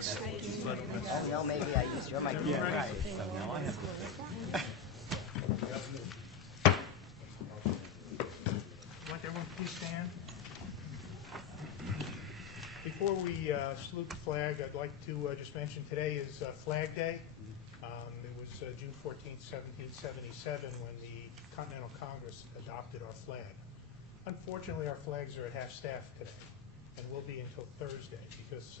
Oh, no, maybe I used your microphone. Yeah. Right. So now I have to. Want everyone to please stand? Before we salute the flag, I'd like to just mention today is Flag Day. It was June 14th, 1777, when the Continental Congress adopted our flag. Unfortunately, our flags are at half-staff today, and will be until Thursday, because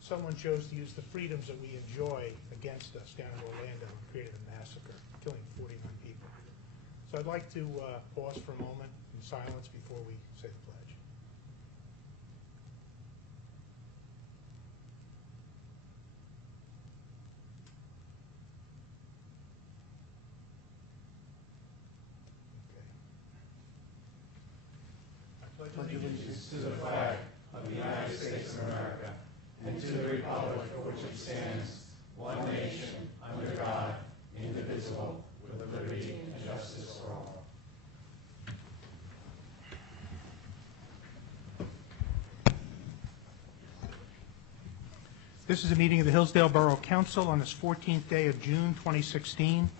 someone chose to use the freedoms that we enjoy against us down in Orlando and created a massacre, killing 49 people. So I'd like to pause for a moment in silence before we say the pledge. Okay. I pledge allegiance To the flag of the United States of America and to the republic for which it stands, one nation, under God, indivisible, with liberty and justice for all. This is a meeting of the Hillsdale Borough Council on this 14th day of June 2016.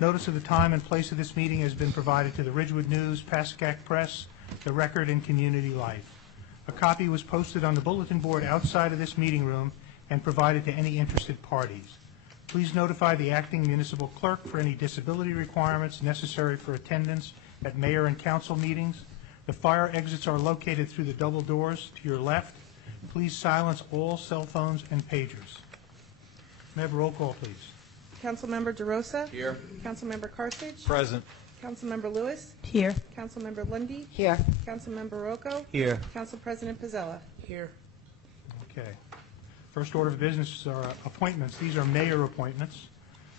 Notice of the time and place of this meeting has been provided to the Ridgewood News, Pascack Press, The Record, and Community Life. A copy was posted on the bulletin board outside of this meeting room and provided to any interested parties. Please notify the acting municipal clerk for any disability requirements necessary for attendance at mayor and council meetings. The fire exits are located through the double doors to your left. Please silence all cell phones and pagers. May I have a roll call, please? Councilmember DeRosa? Here. Councilmember Carthage? Present. Councilmember Lewis? Here. Councilmember Lundy. Here. Councilmember Rocco? Here. Council President Pizzella? Here. Okay. First order of business are appointments. These are mayor appointments.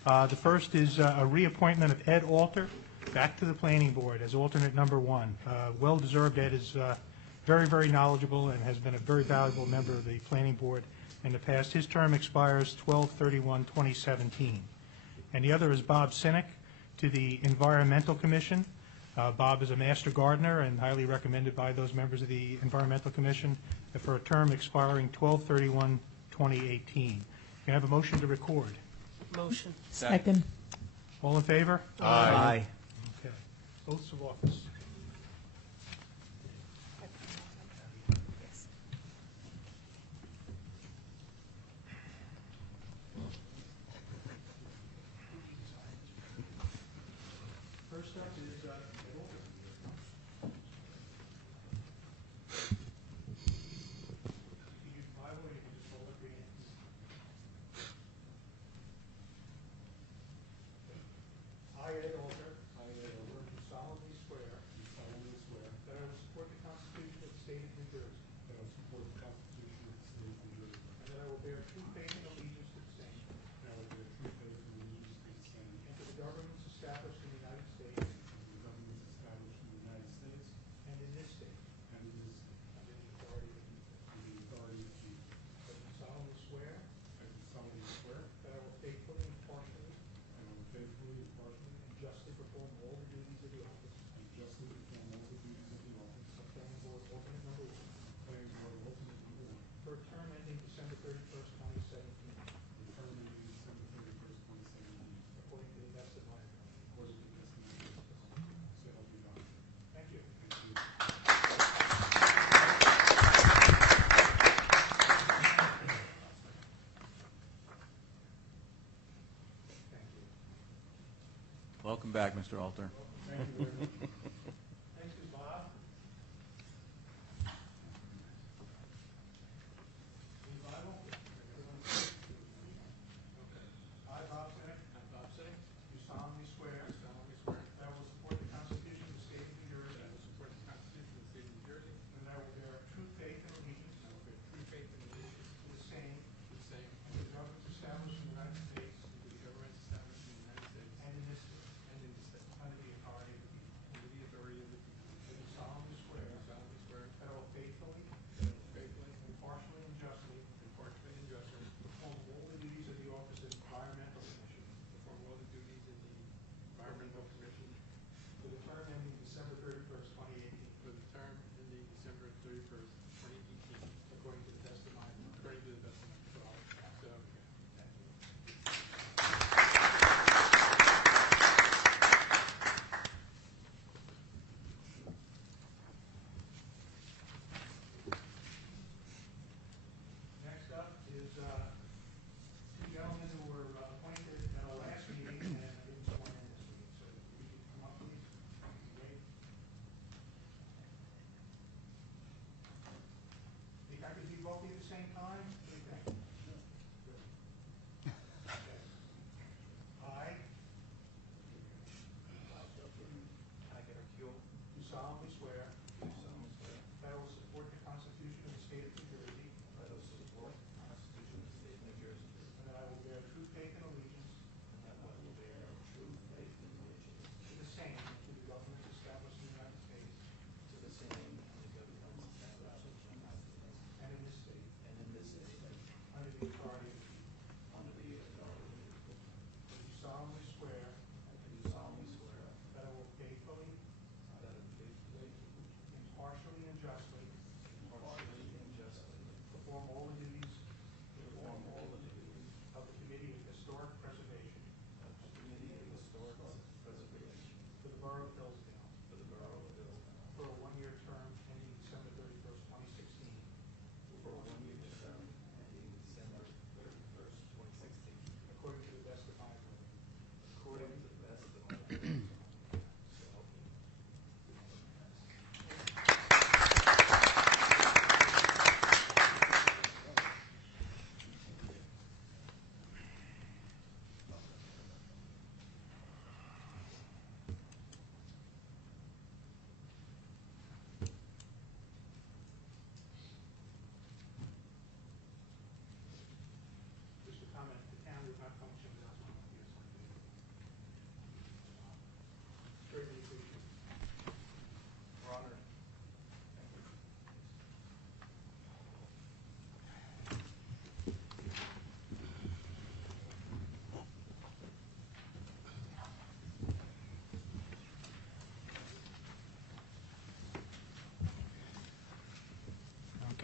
The first is a reappointment of Ed Alter back to the planning board as alternate number 1. Well-deserved. Ed is very, very knowledgeable and has been a very valuable member of the planning board in the past. His term expires 12/31/2017. And the other is Bob Sinek to the Environmental Commission. Bob is a master gardener and highly recommended by those members of the Environmental Commission for a term expiring 12/31/2018. Can I have a motion to record? Motion. Second. All in favor? Aye. Okay. Oaths of office. First up is you use the Bible, or you can just hold up your hands. I, Ed Alter. Do solemnly swear. That I will support the Constitution of the State of New Jersey. And that I will bear true faith and allegiance to the same. And to the governments established in the United States. And in this state. Under the authority of Jesus. I do solemnly swear. That I will faithfully and impartially. And justly perform all the duties of the office. Of planning board alternate number 1. For a term ending December 31st, 2017. According to the best of my ability. So help me God. Thank you. Thank you. Welcome back, Mr. Alter. Thank you very much. Thank you, Bob. Any Bible? Everyone? Okay. I, Bob Sinek. Do solemnly swear. That I will support the Constitution of the State of New Jersey. And that I will bear true faith and allegiance. To the same. And to the governments established in the United States. And in this state. Under the authority of the people.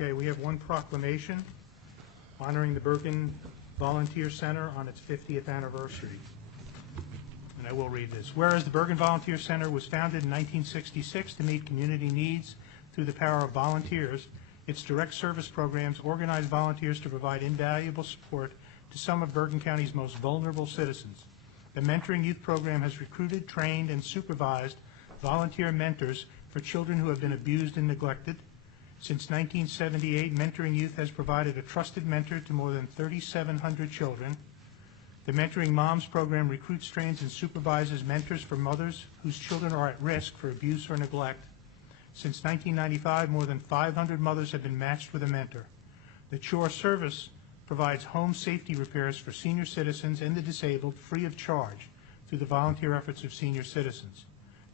Okay, we have one proclamation honoring the Bergen Volunteer Center on its 50th anniversary. And I will read this. Whereas the Bergen Volunteer Center was founded in 1966 to meet community needs through the power of volunteers, its direct service programs organize volunteers to provide invaluable support to some of Bergen County's most vulnerable citizens. The Mentoring Youth Program has recruited, trained, and supervised volunteer mentors for children who have been abused and neglected. Since 1978, Mentoring Youth has provided a trusted mentor to more than 3,700 children. The Mentoring Moms program recruits, trains, and supervises mentors for mothers whose children are at risk for abuse or neglect. Since 1995, more than 500 mothers have been matched with a mentor. The Chore Service provides home safety repairs for senior citizens and the disabled free of charge through the volunteer efforts of senior citizens.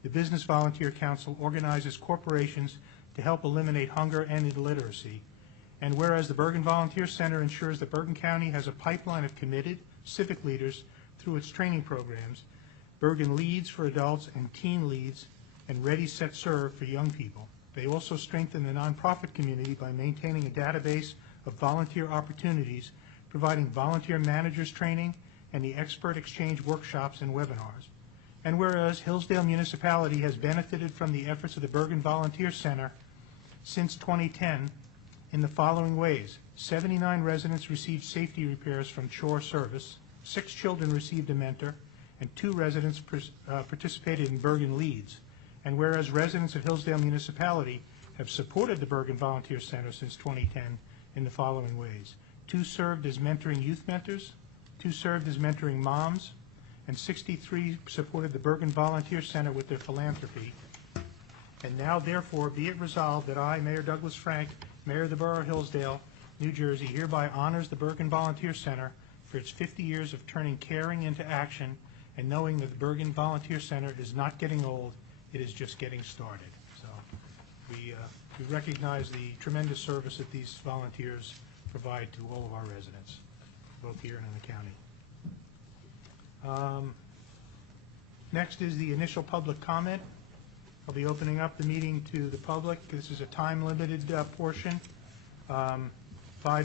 The Business Volunteer Council organizes corporations to help eliminate hunger and illiteracy. And whereas the Bergen Volunteer Center ensures that Bergen County has a pipeline of committed civic leaders through its training programs, Bergen Leads for adults and Teen Leads, and Ready, Set, Serve for young people. They also strengthen the nonprofit community by maintaining a database of volunteer opportunities, providing volunteer managers training, and the expert exchange workshops and webinars. And whereas Hillsdale Municipality has benefited from the efforts of the Bergen Volunteer Center since 2010 in the following ways: 79 residents received safety repairs from Chore Service, 6 children received a mentor, and 2 residents participated in Bergen Leads. And whereas residents of Hillsdale Municipality have supported the Bergen Volunteer Center since 2010 in the following ways: 2 served as mentoring youth mentors, 2 served as mentoring moms, and 63 supported the Bergen Volunteer Center with their philanthropy. And now, therefore, be it resolved that I, Mayor Douglas Frank, Mayor of the Borough of Hillsdale, New Jersey, hereby honors the Bergen Volunteer Center for its 50 years of turning caring into action, and knowing that the Bergen Volunteer Center is not getting old, it is just getting started. So we recognize the tremendous service that these volunteers provide to all of our residents, both here and in the county. Next is the initial public comment. I'll be opening up the meeting to the public. This is a time-limited portion. 5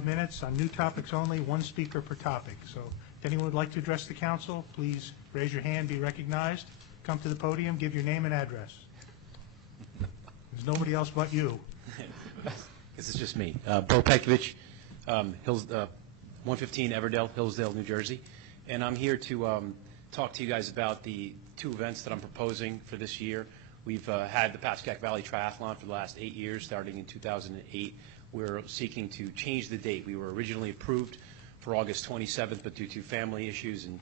minutes on new topics only, 1 speaker per topic. So if anyone would like to address the council, please raise your hand, be recognized, come to the podium, give your name and address. There's nobody else but you. This is just me. Bo Pekovich, 115 Everdale, Hillsdale, New Jersey. And I'm here to talk to you guys about the 2 events that I'm proposing for this year. We've had the Pascack Valley Triathlon for the last 8 years, starting in 2008. We're seeking to change the date. We were originally approved for August 27th, but due to family issues and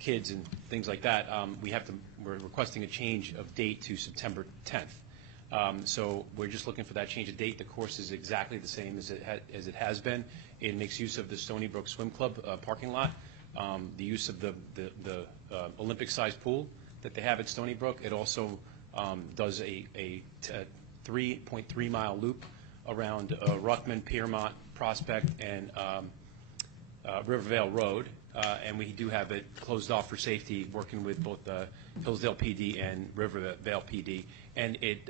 kids and things like that, we're requesting a change of date to September 10th. So we're just looking for that change of date. The course is exactly the same as it has been. It makes use of the Stony Brook Swim Club parking lot, the use of the Olympic-sized pool that they have at Stony Brook. It also does a 3.3-mile loop around Ruckman, Piermont, Prospect, and Rivervale Road. And we do have it closed off for safety, working with both Hillsdale PD and Rivervale PD. And it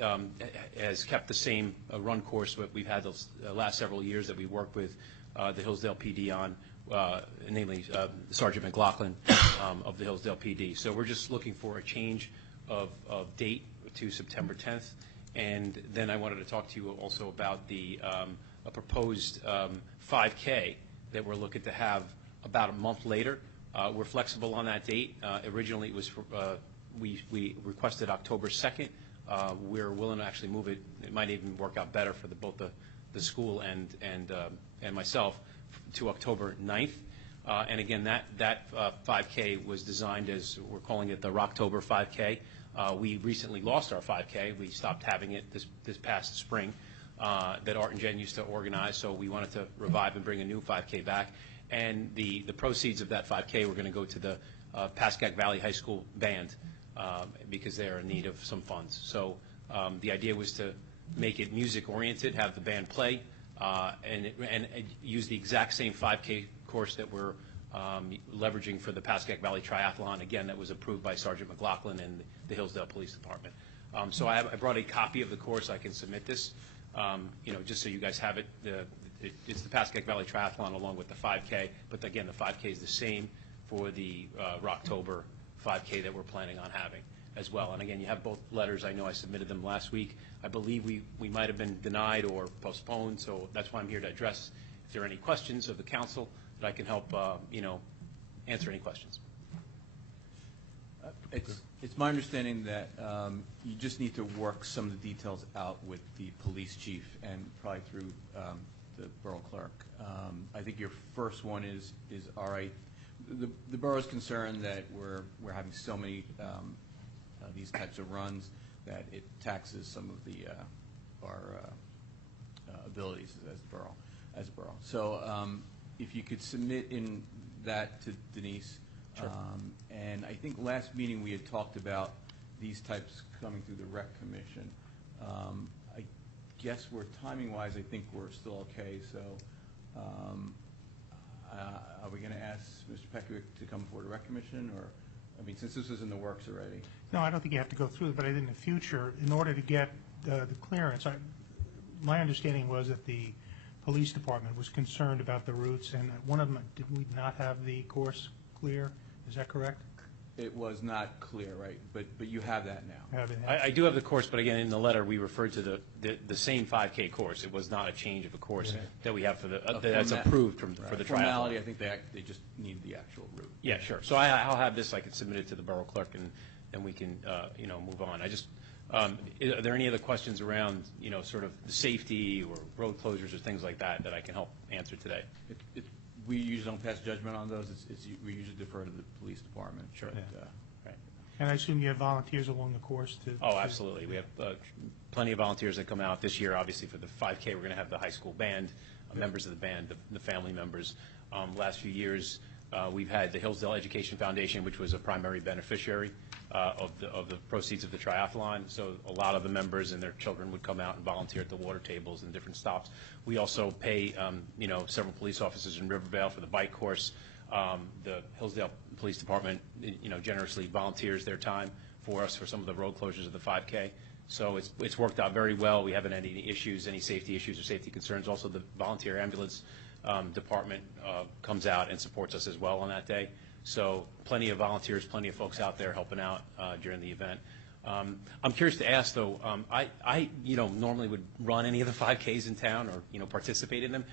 has kept the same run course that we've had the last several years that we worked with the Hillsdale PD on, namely Sergeant McLaughlin of the Hillsdale PD. So we're just looking for a change of date to September 10th. And then I wanted to talk to you also about a proposed 5K that we're looking to have about a month later. We're flexible on that date. Originally, it was we requested October 2nd. We're willing to actually move it. It might even work out better for both the school and myself to October 9th. And again, that 5K was designed as, we're calling it the Rocktober 5K. We recently lost our 5K. We stopped having it this past spring that Art and Jen used to organize, so we wanted to revive and bring a new 5K back. And the proceeds of that 5K were going to go to the Pascack Valley High School band because they're in need of some funds. So the idea was to make it music-oriented, have the band play, and use the exact same 5K course that we're leveraging for the Pascack Valley Triathlon. Again, that was approved by Sergeant McLaughlin and the Hillsdale Police Department. So I brought a copy of the course. I can submit this just so you guys have it, it's the Pascack Valley Triathlon along with the 5K, but again, the 5K is the same for the Rocktober 5K that we're planning on having as well. And again, you have both letters. I know I submitted them last week. I believe we might have been denied or postponed, so that's why I'm here to address if there are any questions of the council that I can help, answer any questions. It's my understanding that you just need to work some of the details out with the police chief and probably through the borough clerk. I think your first one is all right. The borough's concerned that we're having so many these types of runs that it taxes some of our abilities as a borough. So if you could submit in that to Denise. Sure. And I think last meeting we had talked about these types coming through the rec commission. I guess timing-wise, I think we're still okay. So are we going to ask Mr. Pekovic to come forward to rec commission, or I mean, since this is in the works already? No, I don't think you have to go through it, but in the future, in order to get the clearance, my understanding was that the police department was concerned about the routes, and one of them, did we not have the course clear? Is that correct? It was not clear, right? But you have that now. Have it- I do have the course, but again, in the letter, we referred to the same 5K course. It was not a change of a course that we have for that's approved for the triathlon. Formality, I think they just need the actual route. Yeah, sure. So I'll have this, I can submit it to the borough clerk, and then we can, move on. I just, are there any other questions around, sort of the safety or road closures or things like that I can help answer today? We usually don't pass judgment on those. We usually defer to the police department. Sure. But, Right. And I assume you have volunteers along the course to... Oh, absolutely. We have plenty of volunteers that come out this year. Obviously, for the 5K, we're going to have the high school band, members of the band, the family members. Last few years, we've had the Hillsdale Education Foundation, which was a primary beneficiary of the proceeds of the triathlon. So a lot of the members and their children would come out and volunteer at the water tables and different stops. We also pay, several police officers in Rivervale for the bike course. The Hillsdale Police Department, generously volunteers their time for us for some of the road closures of the 5K. So it's worked out very well. We haven't had any issues, any safety issues or safety concerns. Also, the volunteer ambulance department comes out and supports us as well on that day. So plenty of volunteers, plenty of folks out there helping out during the event. I'm curious to ask, though, I normally would run any of the 5Ks in town or, participate in them.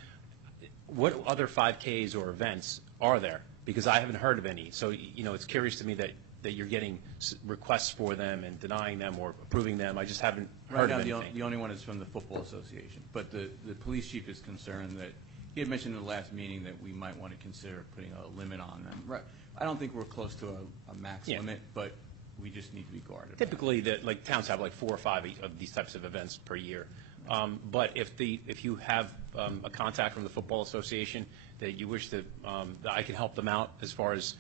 What other 5Ks or events are there? Because I haven't heard of any. So, it's curious to me that you're getting requests for them and denying them or approving them. I just haven't heard of anything. The only one is from the Football Association. But the police chief is concerned that he had mentioned in the last meeting that we might want to consider putting a limit on them. Right. I don't think we're close to a max limit, but we just need to be guarded. Typically, towns have like 4 or 5 of these types of events per year. But if you have a contact from the Football Association that you wish that I can help them out as far as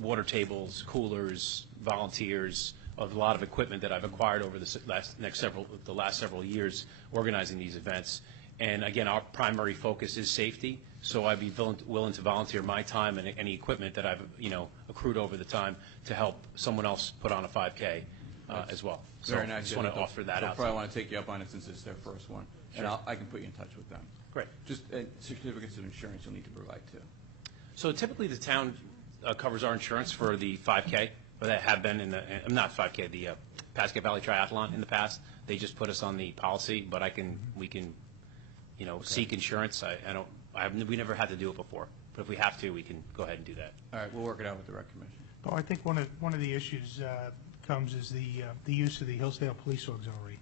water tables, coolers, volunteers, of a lot of equipment that I've acquired over the last several years organizing these events. And again, our primary focus is safety, so I'd be willing to volunteer my time and any equipment that I've accrued over the time to help someone else put on a 5K as well. So Very nice. I just want to offer that out. I probably want to take you up on it since it's their first one, and I can put you in touch with them. Great. Just certificates of insurance you'll need to provide too. So typically the town covers our insurance for the 5K, or that have been in the not 5K, the Pascack Valley Triathlon in the past. They just put us on the policy, but we can seek insurance. We never had to do it before, but if we have to, we can go ahead and do that. All right, we'll work it out with the rec commission. Oh, I think one of the issues comes is the use of the Hillsdale Police Auxiliary,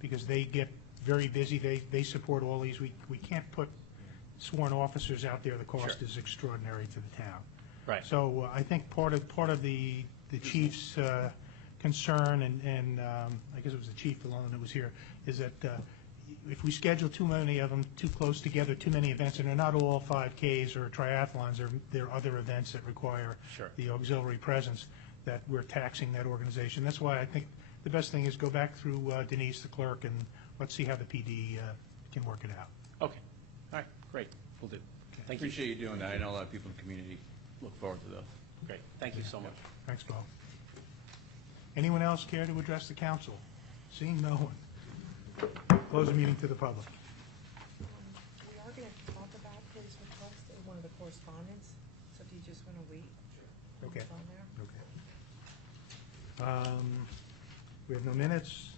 because they get very busy. They support all these. We can't put sworn officers out there. The cost is extraordinary to the town. Right. So I think part of the chief's concern, and I guess it was the chief alone that was here, is that if we schedule too many of them too close together, too many events, and they're not all 5Ks or triathlons, there are other events that require the auxiliary presence, that we're taxing that organization. That's why I think the best thing is go back through Denise, the clerk, and let's see how the PD can work it out. Okay. All right. Great. We'll do. Thank you. Appreciate you doing that. I know a lot of people in the community look forward to those. Great. Thank you so much. Thanks, Paul. Anyone else care to address the council? Seeing no one. Close the meeting to the public. We are going to talk about his request in one of the correspondence, so do you just want to wait? Okay. On there? Okay. We have no minutes.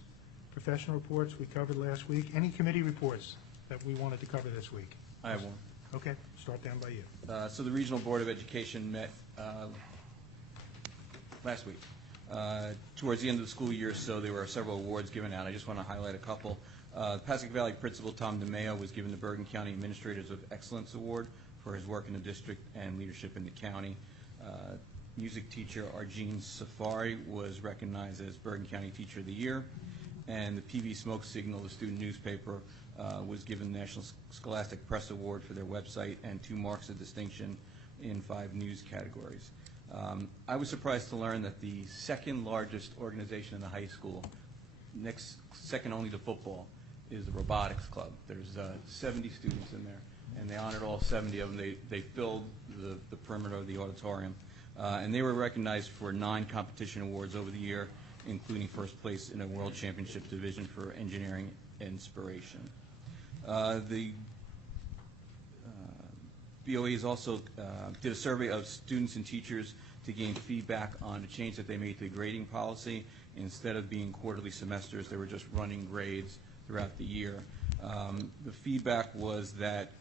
Professional reports we covered last week. Any committee reports that we wanted to cover this week? I have one. Okay, start down by you. So the Regional Board of Education met last week. Towards the end of the school year, so there were several awards given out. I just want to highlight a couple. Passaic Valley Principal Tom DeMeo was given the Bergen County Administrators of Excellence Award for his work in the district and leadership in the county. Music teacher Arjeen Safari was recognized as Bergen County Teacher of the Year. And the PV Smoke Signal, the student newspaper, was given the National Scholastic Press Award for their website and 2 marks of distinction in 5 news categories. I was surprised to learn that the second largest organization in the high school, second only to football, is the Robotics Club. There's 70 students in there, and they honored all 70 of them. They filled the perimeter of the auditorium, and they were recognized for 9 competition awards over the year, including first place in a World Championship division for engineering inspiration. The BOEs also did a survey of students and teachers to gain feedback on the change that they made to the grading policy. Instead of being quarterly semesters, they were just running grades throughout the year. The feedback was that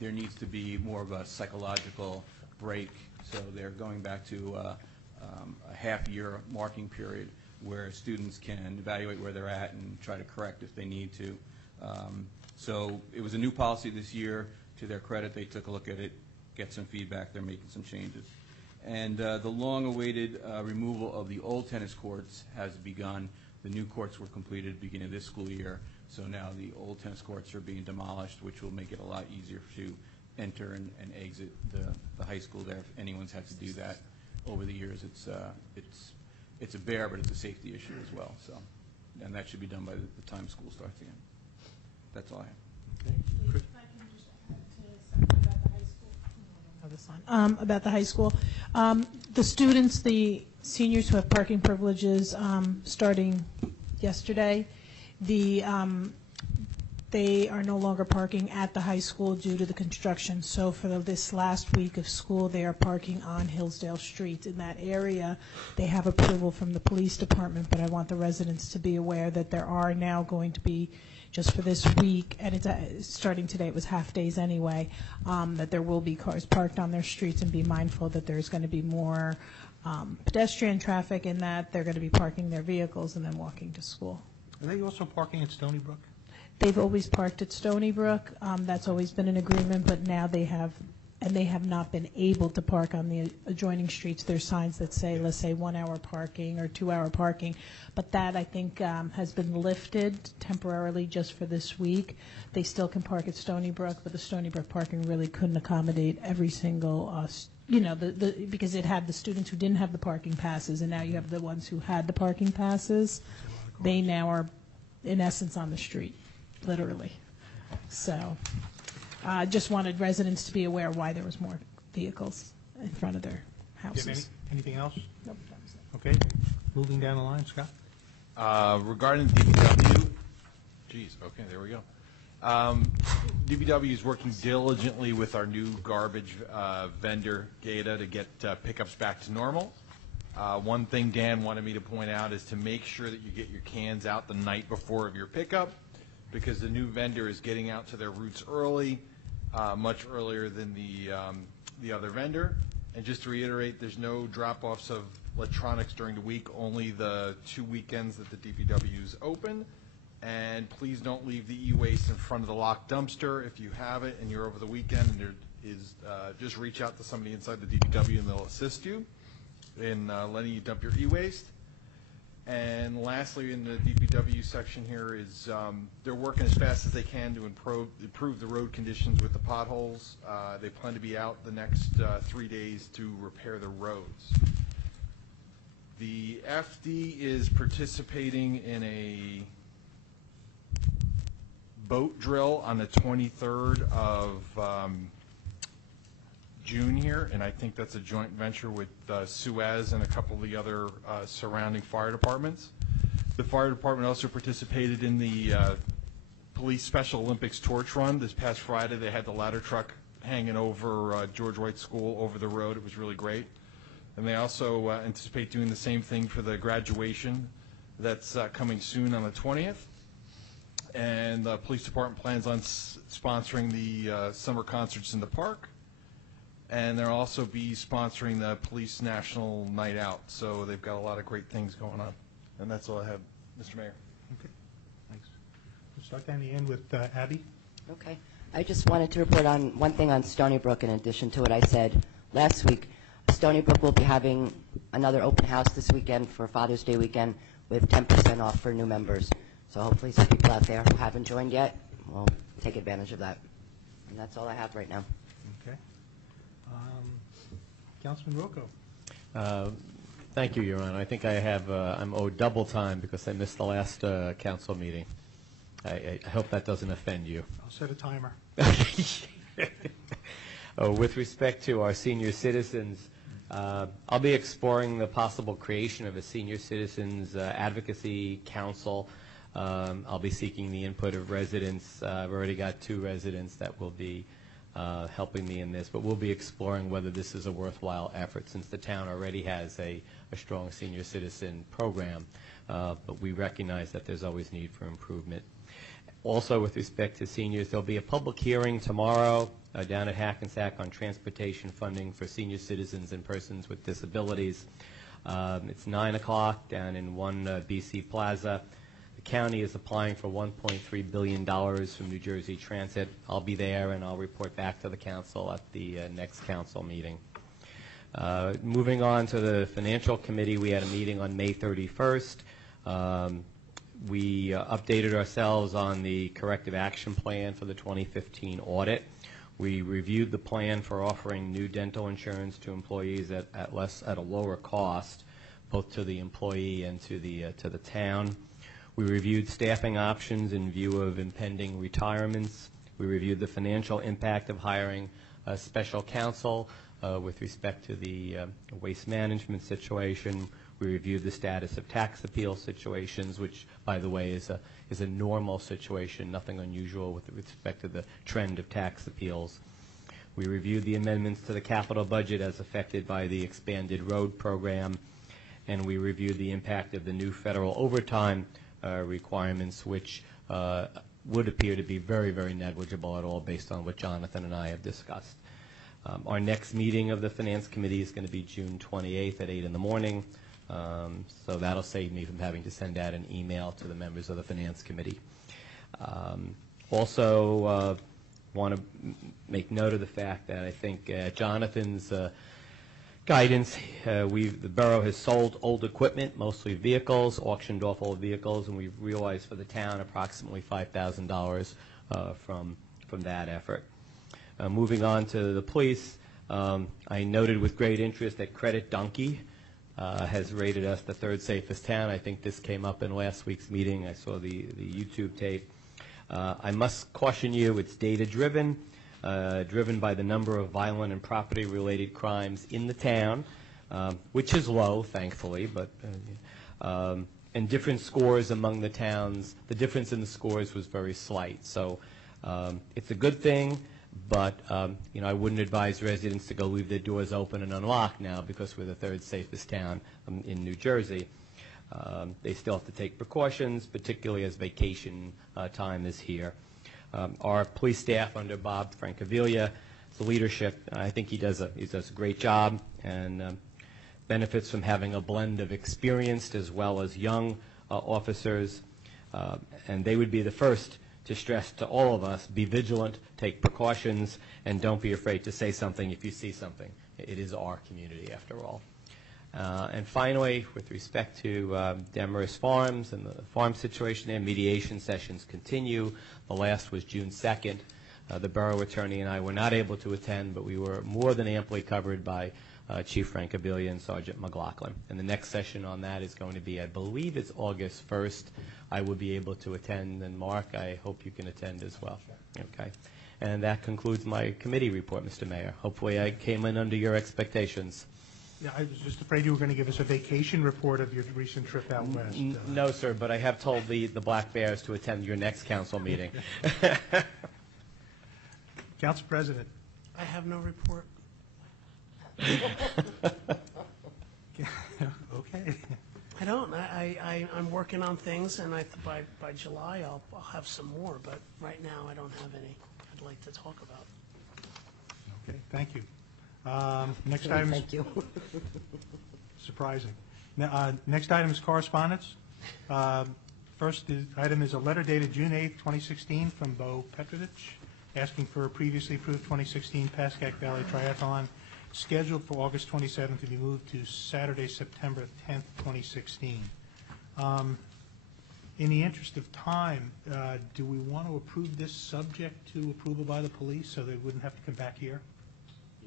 there needs to be more of a psychological break, so they're going back to a half-year marking period where students can evaluate where they're at and try to correct if they need to. So it was a new policy this year. To their credit, they took a look at it, get some feedback, they're making some changes. And the long-awaited removal of the old tennis courts has begun. The new courts were completed beginning of this school year, so now the old tennis courts are being demolished, which will make it a lot easier to enter and exit the high school there if anyone's had to do that over the years. It's a bear, but it's a safety issue as well. So, and that should be done by the time school starts again. That's all I have. Okay. If I can just add to something about the high school. About the high school. The students, the seniors who have parking privileges starting yesterday, they are no longer parking at the high school due to the construction. So for this last week of school, they are parking on Hillsdale Street. In that area, they have approval from the police department, but I want the residents to be aware that there are now going to be, just for this week, and it's starting today, it was half days anyway, that there will be cars parked on their streets, and be mindful that there's going to be more pedestrian traffic, and that they're going to be parking their vehicles and then walking to school. Are they also parking at Stony Brook? They've always parked at Stony Brook. That's always been an agreement, but now they have not been able to park on the adjoining streets. There's signs that say, let's say, 1 hour parking or 2 hour parking, but that, I think, has been lifted temporarily just for this week. They still can park at Stony Brook, but the Stony Brook parking really couldn't accommodate every single, because it had the students who didn't have the parking passes, and now you have the ones who had the parking passes. They now are, in essence, on the street, literally. So just wanted residents to be aware why there was more vehicles in front of their houses. Anything else? Nope, that was it. Okay, moving down the line, Scott. Regarding DPW, okay, there we go. DPW is working diligently with our new garbage vendor, Gata, to get pickups back to normal. One thing Dan wanted me to point out is to make sure that you get your cans out the night before of your pickup, because the new vendor is getting out to their routes early, much earlier than the other vendor. And just to reiterate, there's no drop-offs of electronics during the week, only the 2 weekends that the DPW is open. And please don't leave the e-waste in front of the locked dumpster. If you have it and you're over the weekend and there is, just reach out to somebody inside the DPW and they'll assist you in letting you dump your e-waste. And lastly, in the DPW section here is they're working as fast as they can to improve the road conditions with the potholes. They plan to be out the next 3 days to repair the roads. The FD is participating in a boat drill on the 23rd of June here, and I think that's a joint venture with Suez and a couple of the other surrounding fire departments. The fire department also participated in the Police Special Olympics torch run. This past Friday, they had the ladder truck hanging over George White School over the road. It was really great. And they also anticipate doing the same thing for the graduation that's coming soon on the 20th. And the police department plans on sponsoring the summer concerts in the park. And they'll also be sponsoring the Police National Night Out. So they've got a lot of great things going on. And that's all I have, Mr. Mayor. Okay, thanks. We'll start down the end with Abby. Okay. I just wanted to report on one thing on Stony Brook in addition to what I said last week. Stony Brook will be having another open house this weekend for Father's Day weekend with 10% off for new members. So hopefully some people out there who haven't joined yet will take advantage of that. And that's all I have right now. Okay. Councilman Rocco. Thank you, Your Honor. I think I have, I'm owed double time because I missed the last council meeting. I hope that doesn't offend you. I'll set a timer. With respect to our senior citizens, I'll be exploring the possible creation of a senior citizens advocacy council. I'll be seeking the input of residents. I've already got 2 residents that will be helping me in this, but we'll be exploring whether this is a worthwhile effort since the town already has a strong senior citizen program, but we recognize that there's always need for improvement. Also, with respect to seniors, there'll be a public hearing tomorrow down at Hackensack on transportation funding for senior citizens and persons with disabilities. It's 9 o'clock down in 1 BC Plaza. The county is applying for $1.3 billion from New Jersey Transit. I'll be there, and I'll report back to the council at the next council meeting. Moving on to the Financial Committee, we had a meeting on May 31st. We updated ourselves on the corrective action plan for the 2015 audit. We reviewed the plan for offering new dental insurance to employees at a lower cost, both to the employee and to the town. We reviewed staffing options in view of impending retirements. We reviewed the financial impact of hiring a special counsel with respect to the waste management situation. We reviewed the status of tax appeal situations, which, by the way, is a normal situation, nothing unusual with respect to the trend of tax appeals. We reviewed the amendments to the capital budget as affected by the expanded road program, and we reviewed the impact of the new federal overtime requirements, which would appear to be very, very negligible at all based on what Jonathan and I have discussed. Our next meeting of the Finance Committee is going to be June 28th at 8 in the morning. So that'll save me from having to send out an email to the members of the Finance Committee. Also, want to make note of the fact that I think Jonathan's guidance, the borough has sold old equipment, mostly vehicles, auctioned off old vehicles, and we've realized for the town approximately $5,000 from that effort. Moving on to the police, I noted with great interest that Credit Donkey has rated us the 3rd safest town. I think this came up in last week's meeting. I saw the YouTube tape. I must caution you, it's data-driven, driven by the number of violent and property-related crimes in the town, which is low, thankfully, but and different scores among the towns. The difference in the scores was very slight. So it's a good thing, but I wouldn't advise residents to go leave their doors open and unlocked now because we're the 3rd safest town in New Jersey. They still have to take precautions, particularly as vacation time is here. Our police staff under Bob Francavilla, the leadership, I think he does a great job and benefits from having a blend of experienced as well as young officers. And they would be the first to stress to all of us, be vigilant, take precautions, and don't be afraid to say something if you see something. It is our community, after all. And finally, with respect to Demarest Farms and the farm situation there, mediation sessions continue. The last was June 2nd. The borough attorney and I were not able to attend, but we were more than amply covered by Chief Francavilla and Sergeant McLaughlin. And the next session on that is going to be, I believe it's August 1st. I will be able to attend, and Mark, I hope you can attend as well. Okay. And that concludes my committee report, Mr. Mayor. Hopefully I came in under your expectations. Yeah, I was just afraid you were going to give us a vacation report of your recent trip out west. No, sir, but I have told the Black Bears to attend your next council meeting. Council President. I have no report. Okay. I don't. I'm working on things, and by July I'll have some more. But right now I don't have any. I'd like to talk about. Okay, thank you. Next item. Thank you. Surprising. Next item is correspondence. First item is a letter dated June 8th, 2016, from Bo Petrovich, asking for a previously approved 2016 Pascack Valley Triathlon scheduled for August 27th to be moved to Saturday, September 10th, 2016. In the interest of time, do we want to approve this subject to approval by the police so they wouldn't have to come back here?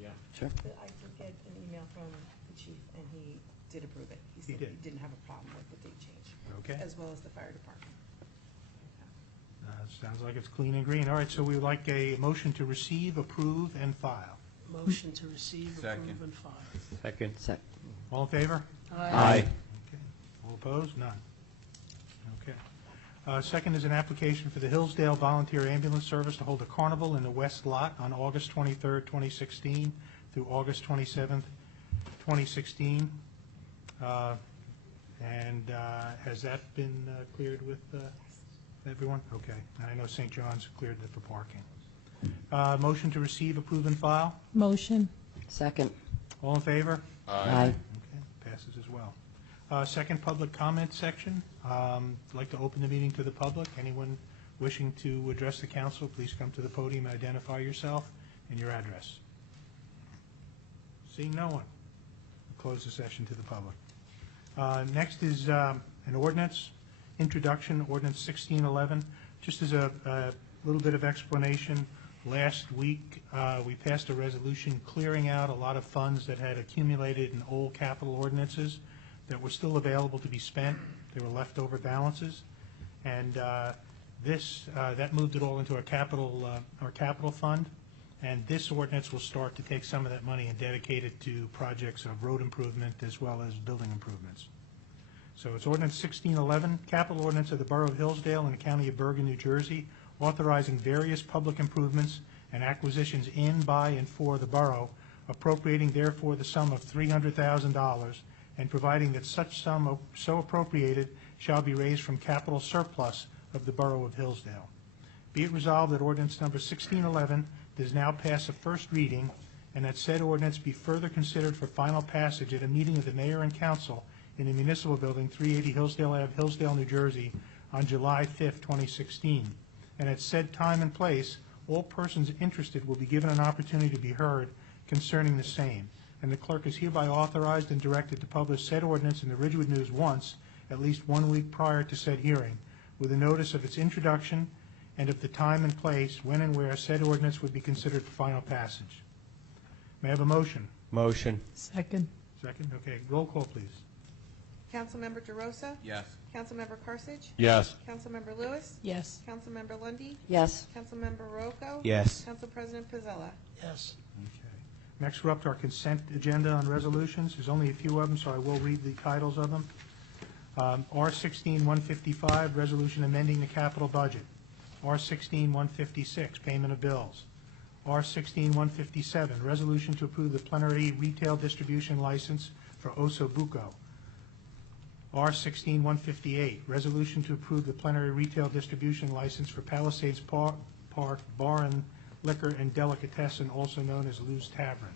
Yeah. Sure. I did get an email from the chief, and he did approve it. He Said did. he didn't have a problem with the date change. Okay. As well as the fire department. Sounds like it's clean and green. All right, so we would like a motion to receive, approve, and file. Motion to receive, Second. approve, and file. Second. All in favor? Aye. Okay. All opposed? None. Okay. Second is an application for the Hillsdale Volunteer Ambulance Service to hold a carnival in the West Lot on August 23rd, 2016 through August 27th, 2016. Has that been cleared with everyone? Okay. And I know St. John's cleared it for parking. Motion to receive, approve, and file. Motion. Second. All in favor? Aye. Okay, passes as well. Second, public comment section. I'd like to open the meeting to the public. Anyone wishing to address the council, please come to the podium and identify yourself and your address. Seeing no one, we'll close the session to the public. Next is an ordinance, introduction, ordinance 1611. Just as a little bit of explanation, last week we passed a resolution clearing out a lot of funds that had accumulated in old capital ordinances that were still available to be spent. They were leftover balances, and that moved it all into our capital fund. And this ordinance will start to take some of that money and dedicate it to projects of road improvement as well as building improvements. So it's ordinance 1611, capital ordinance of the Borough of Hillsdale and the County of Bergen, New Jersey, authorizing various public improvements and acquisitions in, by, and for the borough, appropriating therefore the sum of $300,000, and providing that such sum so appropriated shall be raised from capital surplus of the Borough of Hillsdale. Be it resolved that ordinance number 1611 does now pass a first reading, and that said ordinance be further considered for final passage at a meeting of the mayor and council in the municipal building, 380 Hillsdale Ave, Hillsdale, New Jersey, on July 5th, 2016. And at said time and place, all persons interested will be given an opportunity to be heard concerning the same. And the clerk is hereby authorized and directed to publish said ordinance in the Ridgewood News once, at least 1 week prior to said hearing, with a notice of its introduction and of the time and place when and where said ordinance would be considered for final passage. May I have a motion? Motion. Second. Second? Okay. Roll call, please. Councilmember DeRosa? Yes. Councilmember Carthage? Yes. Councilmember Lewis? Yes. Councilmember Lundy, Yes. Councilmember Rocco? Yes. Council President Pizzella? Yes. Okay. Next, we're up to our consent agenda on resolutions. There's only a few of them, so I will read the titles of them. R16-155, resolution amending the capital budget. R16-156, payment of bills. R16-157, resolution to approve the plenary retail distribution license for Oso Buco. R16-158, resolution to approve the plenary retail distribution license for Palisades Park Bar and Liquor and Delicatessen, also known as Lou's Tavern.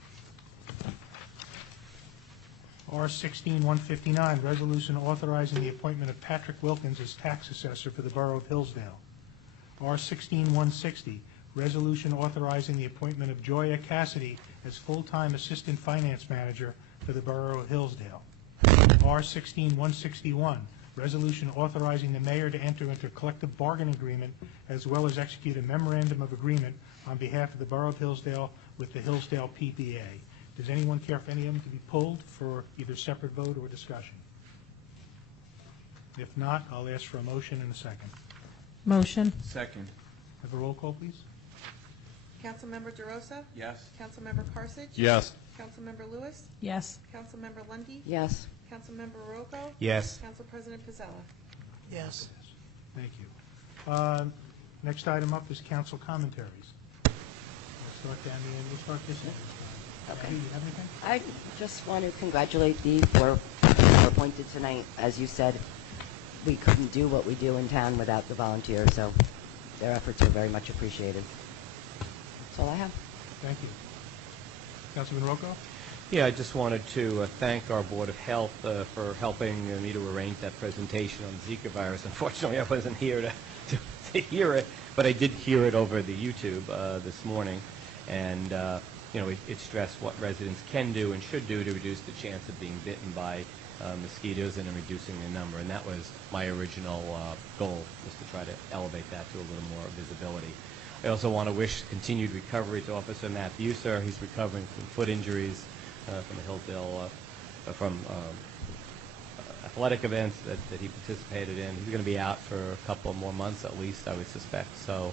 R16-159, resolution authorizing the appointment of Patrick Wilkins as tax assessor for the Borough of Hillsdale. R16-160, resolution authorizing the appointment of Joya Cassidy as full-time assistant finance manager for the Borough of Hillsdale. R16-161, resolution authorizing the mayor to enter into a collective bargaining agreement as well as execute a memorandum of agreement on behalf of the Borough of Hillsdale with the Hillsdale PPA. Does anyone care for any of them to be pulled for either separate vote or discussion? If not, I'll ask for a motion and a second. Motion. Second. Have a roll call, please. Councilmember DeRosa? Yes. Councilmember Parsons? Yes. Councilmember Lewis? Yes. Councilmember Lundy, Yes. Councilmember Rocco? Yes. Council President Pizzella? Yes. Thank you. Next item up is council commentaries. We'll start down the end. We'll start this end. Okay. Do you have anything? I just want to congratulate Dee for being appointed tonight. As you said, we couldn't do what we do in town without the volunteers, so their efforts are very much appreciated. That's all I have. Thank you. Councilman Rocco? Yeah, I just wanted to thank our Board of Health for helping me to arrange that presentation on Zika virus. Unfortunately, I wasn't here to hear it, but I did hear it over the YouTube this morning. And, it stressed what residents can do and should do to reduce the chance of being bitten by mosquitoes and in reducing the number. And that was my original goal, was to try to elevate that to a little more visibility. I also want to wish continued recovery to Officer Matt Buser. He's recovering from foot injuries from the Hillsdale, from athletic events that he participated in. He's going to be out for a couple more months at least, I would suspect. So,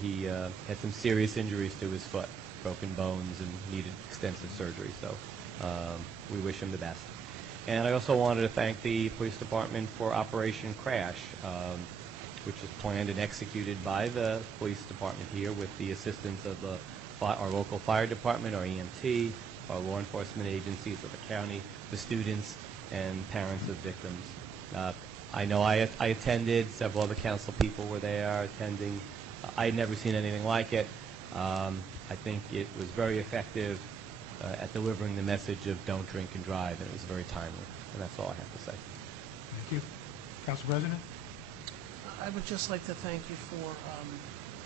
he had some serious injuries to his foot, broken bones, and needed extensive surgery. So, we wish him the best. And I also wanted to thank the police department for Operation Crash, which is planned and executed by the police department here with the assistance of our local fire department, our EMT, our law enforcement agencies of the county, the students, and parents of victims. I know I attended, several other council people were there attending. I had never seen anything like it. I think it was very effective at delivering the message of don't drink and drive, and it was very timely. And that's all I have to say. Thank you. Council President? I would just like to thank you for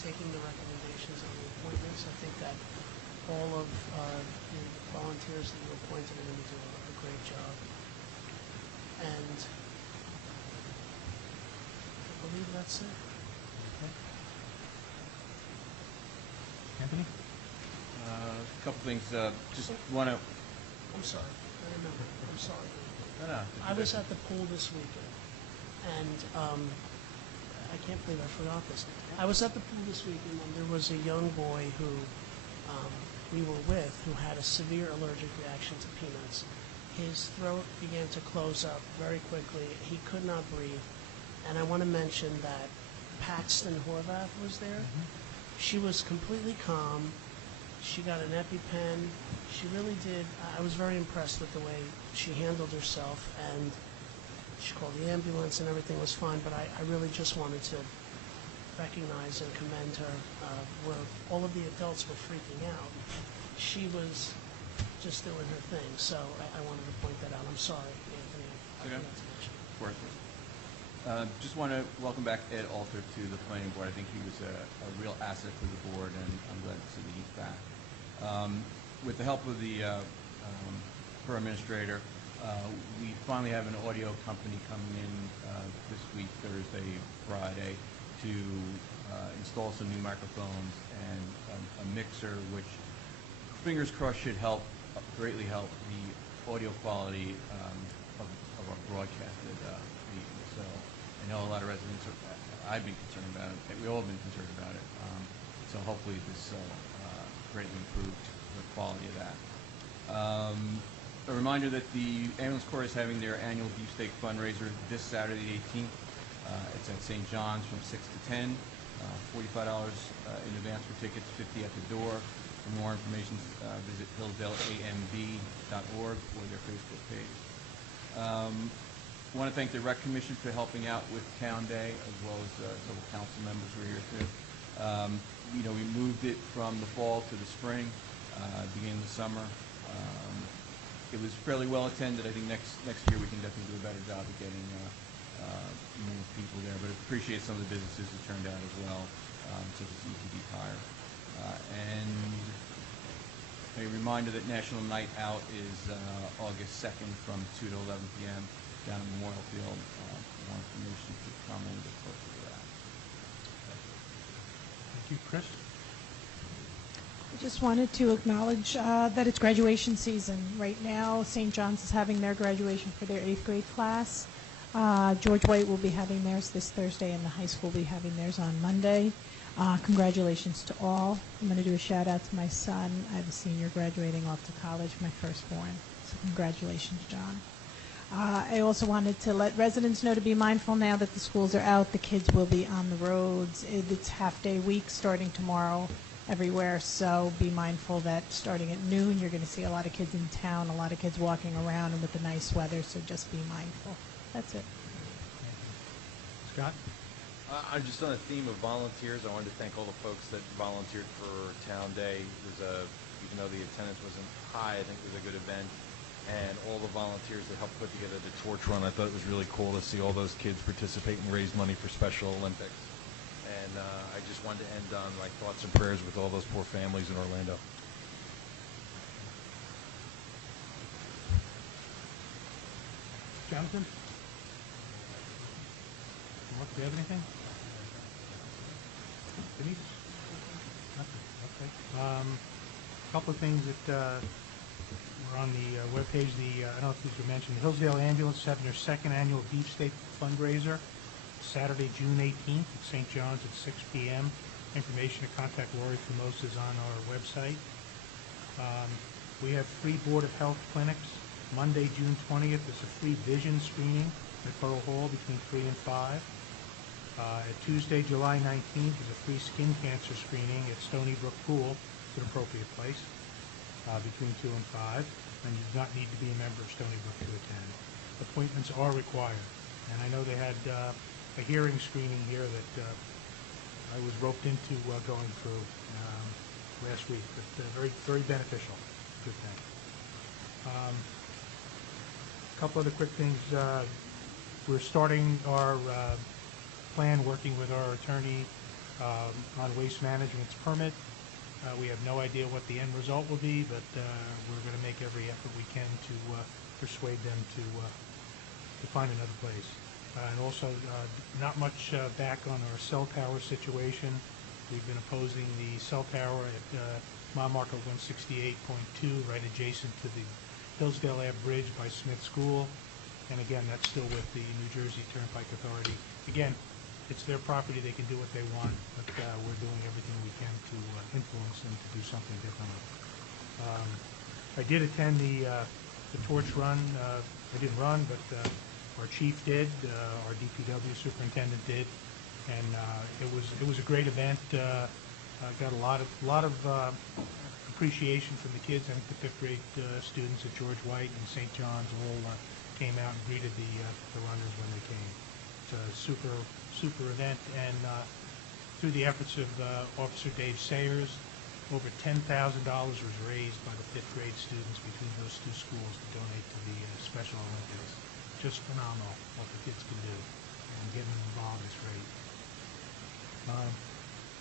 taking the recommendations of the appointments. I think that all of the volunteers that you appointed are going to do a great job. And I believe that's it. Okay. Anthony? A couple things. Just want to. I'm sorry. I remember. I'm sorry. No. I was at the pool this weekend, and I can't believe I forgot this. I was at the pool this weekend, and there was a young boy who we were with who had a severe allergic reaction to peanuts. His throat began to close up very quickly. He could not breathe. And I want to mention that Paxton Horvath was there. She was completely calm. She got an EpiPen. She really did. I was very impressed with the way she handled herself, and she called the ambulance and everything was fine, but I really just wanted to recognize and commend her. Where all of the adults were freaking out, she was just doing her thing. So I wanted to point that out. I'm sorry, Anthony. I forgot to mention it. Worth it. Just want to welcome back Ed Alter to the planning board. I think he was a real asset to the board, and I'm glad to see that he's back. With the help of the her administrator, we finally have an audio company coming in this week, Thursday, Friday, to install some new microphones and a mixer, which, fingers crossed, should greatly help the audio quality of our broadcasted meeting. So I know a lot of residents I've been concerned about it. We've all been concerned about it. So hopefully this greatly improved the quality of that. A reminder that the Ambulance Corps is having their annual beefsteak fundraiser this Saturday, the 18th. It's at St. John's from 6 to 10. $45 in advance for tickets, $50 at the door. For more information, visit hillsdaleamb.org or their Facebook page. I want to thank the Rec Commission for helping out with Town Day, as well as several council members who are here too. We moved it from the fall to the spring, beginning of the summer. It was fairly well attended. I think next year we can definitely do a better job of getting more people there. But I appreciate some of the businesses who turned out as well, such as ETD Tire. And a reminder that National Night Out is August 2nd from 2 to 11 p.m. down at Memorial Field. More information to come a little bit closer to that. Thank you. Chris? I just wanted to acknowledge that it's graduation season. Right now, St. John's is having their graduation for their 8th grade class. George White will be having theirs this Thursday, and the high school will be having theirs on Monday. Congratulations to all. I'm going to do a shout out to my son. I have a senior graduating off to college, my firstborn. So congratulations, John. I also wanted to let residents know to be mindful now that the schools are out. The kids will be on the roads. It's half-day week starting tomorrow everywhere, so be mindful that starting at noon, you're going to see a lot of kids in town, a lot of kids walking around, and with the nice weather, so just be mindful. That's it. Scott? I'm just on the theme of volunteers. I wanted to thank all the folks that volunteered for Town Day. It was even though the attendance wasn't high, I think it was a good event. And all the volunteers that helped put together the torch run, I thought it was really cool to see all those kids participate and raise money for Special Olympics. And I just wanted to end on my thoughts and prayers with all those poor families in Orlando. Jonathan? Mark, do you have anything? Denise? Nothing. Okay. A couple of things that were on the webpage. I don't know if these were mentioned. The Hillsdale Ambulance is having their second annual beefsteak fundraiser Saturday, June 18th at St. John's at 6 p.m. Information to contact Lori Famos is on our website. We have free Board of Health clinics. Monday, June 20th is a free vision screening at Borough Hall between 3 and 5. Tuesday, July 19th is a free skin cancer screening at Stony Brook Pool. It's an appropriate place, between 2 and 5. And you do not need to be a member of Stony Brook to attend. Appointments are required. And I know they had a hearing screening here that I was roped into going through last week, but very, very beneficial. Good thing. A couple other quick things. We're starting our plan working with our attorney on waste management's permit. We have no idea what the end result will be, but we're going to make every effort we can to persuade them to find another place. And also, not much back on our cell tower situation. We've been opposing the cell tower at mile marker 168.2, right adjacent to the Hillsdale Ave Bridge by Smith School. And again, that's still with the New Jersey Turnpike Authority. Again, it's their property, they can do what they want, but we're doing everything we can to influence them to do something differently. I did attend the torch run. I didn't run, but our chief did, our DPW superintendent did, and it was a great event. Got a lot of appreciation from the kids. I think the fifth grade students at George White and St. John's all came out and greeted the runners when they came. It's a super event, and through the efforts of Officer Dave Sayers, over $10,000 was raised by the fifth grade students between those two schools to donate to the Special Olympics. Just phenomenal what the kids can do, and getting them involved is great.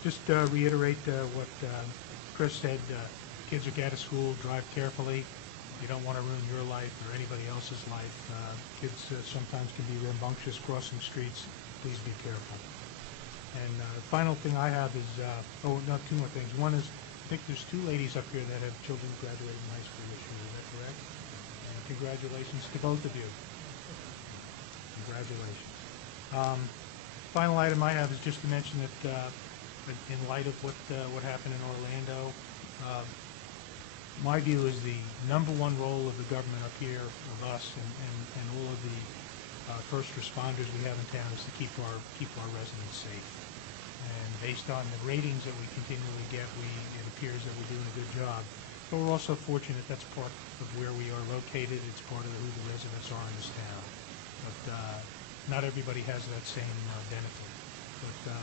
Just reiterate what Chris said. Kids are out of school, drive carefully. You don't want to ruin your life or anybody else's life. Kids sometimes can be rambunctious crossing streets. Please be careful. And the final thing I have is, two more things. One is, I think there's two ladies up here that have children graduating from high school this year. Is that correct? And congratulations to both of you. Congratulations. Final item I have is just to mention that in light of what happened in Orlando, my view is the number one role of the government up here, of us and all of the first responders we have in town, is to keep our residents safe. And based on the ratings that we continually get, it appears that we're doing a good job. But we're also fortunate that's part of where we are located. It's part of who the residents are in this town. But not everybody has that same benefit. But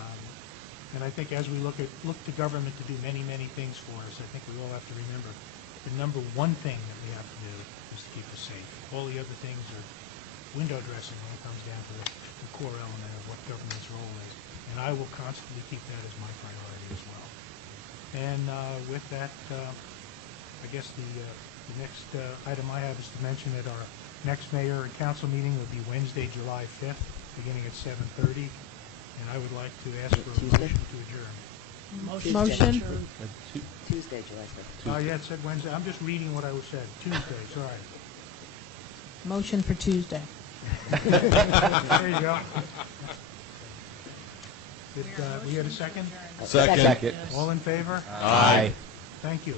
and I think as we look to government to do many, many things for us, I think we all have to remember the number one thing that we have to do is to keep us safe. All the other things are window dressing when it comes down to the core element of what government's role is. And I will constantly keep that as my priority as well. And with that, I guess the next item I have is to mention that our next mayor and council meeting will be Wednesday, July 5th, beginning at 7:30. And I would like to ask for a motion to adjourn. Motion. Tuesday, July 5th. Yeah, it said Wednesday. I'm just reading what I was said. Tuesday, sorry. Motion for Tuesday. There you go. Did we get a second? Second. All in favor? Aye. Thank you.